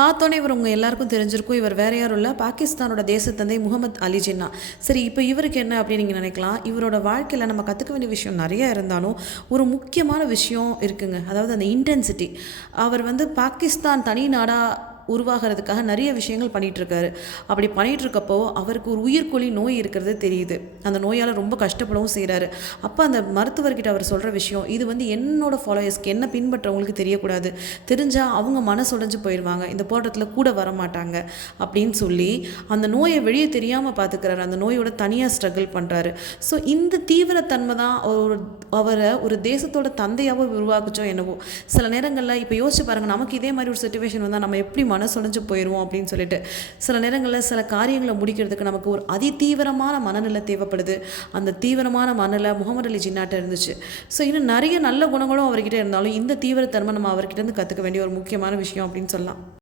பார்த்தோன்னே இவர் உங்கள் எல்லாருக்கும் தெரிஞ்சிருக்கும். இவர் வேற யாரும் இல்லை, பாகிஸ்தானோட தேசத்தந்தை முகமது அலி ஜின்னா. சரி, இப்போ இவருக்கு என்ன அப்படின்னு நீங்கள் நினைக்கலாம். இவரோட வாழ்க்கையில் நம்ம கற்றுக்க வேண்டிய விஷயம் நிறையா இருந்தாலும் ஒரு முக்கியமான விஷயம் இருக்குங்க. அதாவது அந்த இன்டென்சிட்டி. அவர் பாகிஸ்தான் தனி நாடாக உருவாகிறதுக்காக நிறைய விஷயங்கள் பண்ணிகிட்ருக்காரு. அப்படி பண்ணிகிட்ருக்கப்போ அவருக்கு ஒரு உயிர்கொல்லி நோய் இருக்கிறது தெரியுது. அந்த நோயால் ரொம்ப கஷ்டப்படவும் செய்கிறாரு. அப்போ அந்த மருத்துவர்கிட்ட அவர் சொல்கிற விஷயம், இது என்னோட ஃபாலோயர்ஸ்க்கு, என்ன பின்பற்றவங்களுக்கு தெரியக்கூடாது, தெரிஞ்சால் அவங்க மனசுடைஞ்சு போயிடுவாங்க, இந்த போராட்டத்தில் கூட வரமாட்டாங்க அப்படின்னு சொல்லி அந்த நோயை வெளியே தெரியாமல் பார்த்துக்கிறாரு. அந்த நோயோட தனியாக ஸ்ட்ரகிள் பண்ணுறாரு. ஸோ இந்த தீவிரத்தன்மை தான் அவரை ஒரு தேசத்தோட தந்தையாகவோ உருவாக்குச்சோ என்னவோ. சில நேரங்களில் இப்போ யோசிச்சு பாருங்கள், நமக்கு இதே மாதிரி ஒரு சிச்சுவேஷன் வந்தால் நம்ம எப்படி மனசுடைஞ்சு போயிடுவோம் அப்படின்னு சொல்லிட்டு. சில நேரங்களில் சில காரியங்களை முடிக்கிறதுக்கு நமக்கு ஒரு அதிதீவிரமான மனநிலை தேவைப்படுது. அந்த தீவிரமான மனநிலை முகமது அலி ஜின்னாட்ட இருந்துச்சு. ஸோ இன்னும் நிறைய நல்ல குணங்களும் அவர்கிட்ட இருந்தாலும் இந்த தீவிரத்தன்மை நம்ம அவர்கிட்ட இருந்து கற்றுக்க வேண்டிய ஒரு முக்கியமான விஷயம் அப்படின்னு சொல்லலாம்.